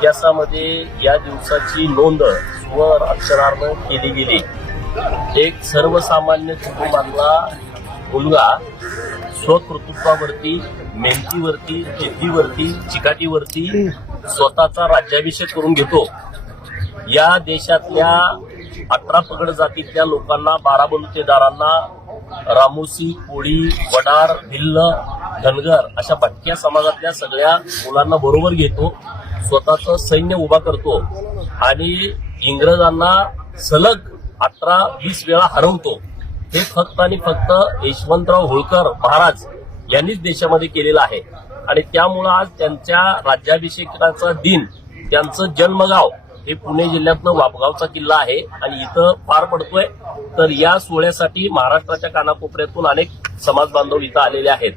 इतिहासामध्ये या दिवसाची नोंद स्वर अक्षरानं केली गेली. एक सर्वसामान्य कुटुंबातला मुलगा स्वकृतृत्वावरती मेहनतीवरती जिद्दीवरती चिकाटीवरती स्वतःचा राज्याभिषेक करून घेतो. या देशातल्या अठरा पगड जातीतल्या लोकांना बारा बलुतेदारांना रामोसी कोळी वडार भिल्ल धनगर अशा भटक्या समाजातल्या सगळ्या मुलांना बरोबर घेतो. स्वतःचं सैन्य उभा करतो आणि इंग्रजांना सलग अठरा वीस वेळा हरवतो. हे फक्त आणि फक्त यशवंतराव होळकर महाराज यांनीच देशामध्ये केलेलं आहे. आणि त्यामुळं आज त्यांच्या राज्याभिषेकाचा दिन त्यांचं जन्मगाव हे पुणे जिल्ह्यातलं वापगावचा किल्ला आहे आणि इथं पार पडतोय. तर या सोहळ्यासाठी महाराष्ट्राच्या कानाकोपऱ्यातून अनेक समाज बांधव इथं आलेले आहेत.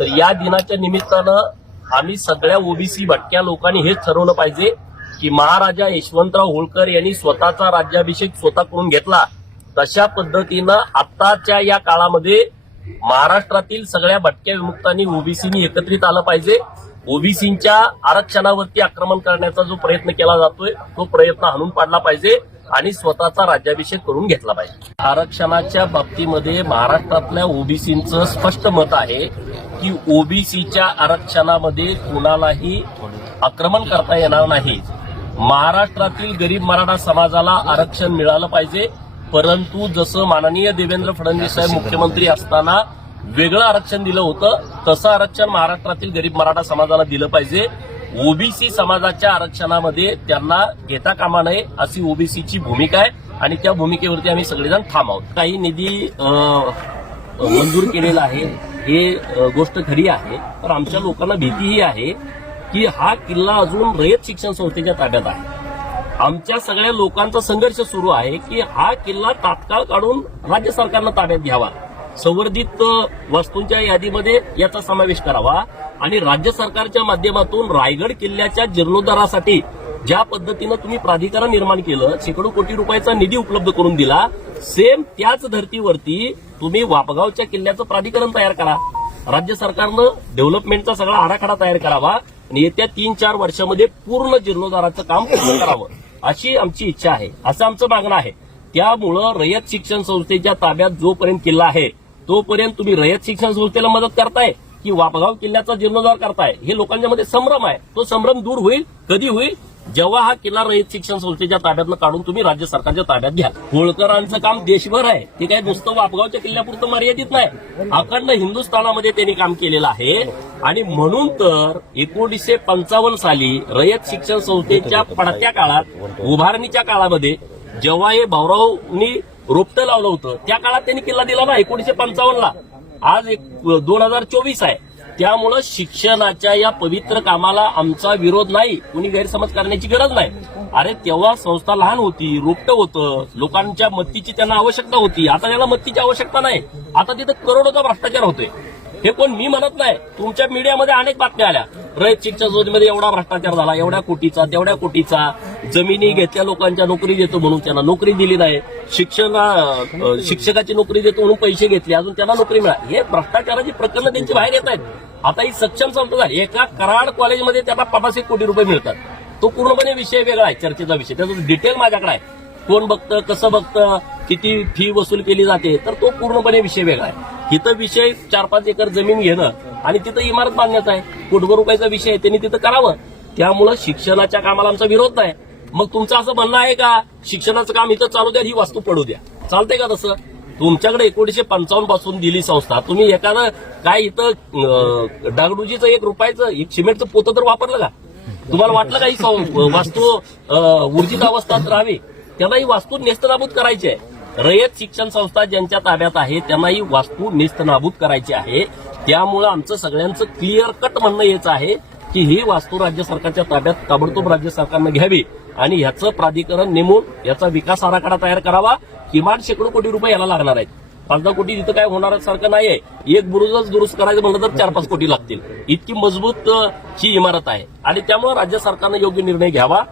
तर या दिनाच्या निमित्तानं आम्ही सगळ्या ओबीसी भटक्या लोकांनी हेच ठरवलं पाहिजे की महाराजा यशवंतराव होळकर यांनी स्वतःचा राज्याभिषेक स्वतः करून घेतला. तशा पद्धतीनं आत्ताच्या या काळामध्ये महाराष्ट्रातील सगळ्या भटक्या विमुक्तांनी ओबीसीनी एकत्रित आलं पाहिजे. ओबीसीच्या आरक्षणावरती आक्रमण करण्याचा जो प्रयत्न केला जातोय तो प्रयत्न हाणून पाडला पाहिजे आणि स्वतःचा राज्याभिषेक करून घेतला पाहिजे. आरक्षणाच्या बाबतीमध्ये महाराष्ट्रातल्या ओबीसीचं स्पष्ट मत आहे की ओबीसीच्या आरक्षणामध्ये कुणालाही आक्रमण करता येणार नाही. महाराष्ट्रातील गरीब मराठा समाजाला आरक्षण मिळालं पाहिजे. परंतु जसं माननीय देवेंद्र फडणवीस साहेब मुख्यमंत्री असताना वेगळं आरक्षण दिलं होतं तसं आरक्षण महाराष्ट्रातील गरीब मराठा समाजाला दिलं पाहिजे. ओबीसी समाजाच्या आरक्षणामध्ये त्यांना घेता कामा नये अशी ओबीसीची भूमिका आहे आणि त्या भूमिकेवरती आम्ही सगळेजण ठाम आहोत. काही निधी मंजूर केलेला आहे. हे गोष्ट खरी आहे तर आमच्या लोकांना भीतीही आहे की हा किल्ला अजून रयत शिक्षण संस्थेच्या ताब्यात आहे. आमच्या सगळ्या लोकांचा संघर्ष सुरू आहे की हा किल्ला तात्काळ काढून राज्य सरकारनं ताब्यात घ्यावा. संवर्धित वस्तूंच्या यादीमध्ये याचा समावेश करावा आणि राज्य सरकारच्या माध्यमातून रायगड किल्ल्याच्या जीर्णोद्धारासाठी ज्या पद्धतीनं तुम्ही प्राधिकरण निर्माण केलं शेकडो कोटी रुपयाचा निधी उपलब्ध करून दिला सेम त्याच धर्तीवरती तुम्ही वापगावच्या किल्ल्याचं प्राधिकरण तयार करा. राज्य सरकारनं डेव्हलपमेंटचा सगळा आराखडा तयार करावा आणि येत्या तीन चार वर्षामध्ये पूर्ण जीर्णोद्धाराचं काम पूर्ण करावं अशी आमची इच्छा आहे. असं आमचं मागणं आहे. त्यामुळं रयत शिक्षण संस्थेच्या ताब्यात जोपर्यंत किल्ला आहे तोपर्यंत तुम्ही रयत शिक्षण संस्थेला मदत करताय की वापगाव किल्ल्याचा जीर्णोद्धार करताय. हे लोकांच्या मध्ये संभ्रम आहे. तो संभ्रम दूर होईल कधी होईल? जेव्हा हा किल्ला रहित शिक्षण संस्थेच्या ताब्यातनं काढून तुम्ही राज्य सरकारच्या ताब्यात घ्या होळकरांचं काम देशभर आहे. ते काय नुसतं वापगावच्या किल्ल्यापुरतं मर्यादित नाही. अखंड हिंदुस्थानामध्ये त्यांनी काम केलेलं आहे. आणि म्हणून तर एकोणीसशे पंचावन्न साली रयत शिक्षण संस्थेच्या पडत्या काळात उभारणीच्या काळामध्ये जेव्हा हे भाऊरावनी रोपटं लावलं होतं त्या काळात त्यांनी किल्ला दिला ना एकोणीसशे पंचावन्नला. आज एक दोन हजार चोवीस आहे. त्यामुळं शिक्षणाच्या या पवित्र कामाला आमचा विरोध नाही. कुणी गैरसमज करण्याची गरज नाही. अरे तेव्हा संस्था लहान होती रोपट होतं. लोकांच्या मत्तीची त्यांना आवश्यकता होती. आता त्याला मत्तीची आवश्यकता नाही. आता तिथं करोडोचा भ्रष्टाचार होतोय. हे कोण मी म्हणत नाही. तुमच्या मीडियामध्ये अनेक बातम्या आल्या. रयत शिक्षा संस्थेमध्ये एवढा भ्रष्टाचार झाला एवढ्या कोटीचा तेवढ्या कोटीचा. जमिनी घेतल्या लोकांच्या नोकरी देतो म्हणून त्यांना नोकरी दिली नाही. शिक्षण शिक्षकाची नोकरी देतो म्हणून पैसे घेतले अजून त्यांना नोकरी मिळाली. हे भ्रष्टाचाराची प्रकरणं त्यांची बाहेर येत आहेत. आता ही सक्षम संस्था झाली एका कराड कॉलेजमध्ये त्याला पन्नास एक कोटी रुपये मिळतात. तो पूर्णपणे विषय वेगळा आहे चर्चेचा विषय. त्याचं डिटेल माझ्याकडे आहे. कोण बघतं कसं बघतं किती फी वसूल केली जाते तर तो पूर्णपणे विषय वेगळा आहे. इथं विषय चार पाच एकर जमीन घेणं आणि तिथं इमारत बांधण्याचा आहे. कोटभर रुपयाचा विषय आहे त्यांनी तिथं करावं. त्यामुळं शिक्षणाच्या कामाला आमचा विरोध नाही. मग तुमचं असं म्हणणं आहे का शिक्षणाचं काम इथं चालू द्या ही वास्तू पडू द्या? चालतंय का तसं? तुमच्याकडे एकोणीशे पंचावन्नपासून दिली संस्था. तुम्ही एखादं काय इथं डागडुजीचं एक रुपयाचं एक सिमेंटचं पोतं तर वापरलं का? तुम्हाला वाटलं का ही सं- वास्तू ऊर्जित अवस्थात राहावी? त्यांना ही वास्तू नेस्तनाबूत करायची आहे. रयत शिक्षण संस्था ज्यांच्या ताब्यात आहे त्यांना ही वास्तू नेस्तनाबूत करायची आहे. त्यामुळं आमचं सगळ्यांचं क्लिअर कट म्हणणं हेच आहे की ही वास्तू राज्य सरकारच्या ताब्यात ताबडतोब राज्य सरकारनं घ्यावी आणि ह्याचं प्राधिकरण नेमून याचा विकास आराखडा तयार करावा. किमान शेकडो कोटी रुपये याला लागणार आहेत. पाच दहा कोटी तिथं काय होणार सारखं नाहीये. एक बुरुजच दुरुस्त करायचं म्हणलं तर चार पाच कोटी लागतील. इतकी मजबूत ही इमारत आहे. आणि त्यामुळे राज्य सरकारनं योग्य निर्णय घ्यावा.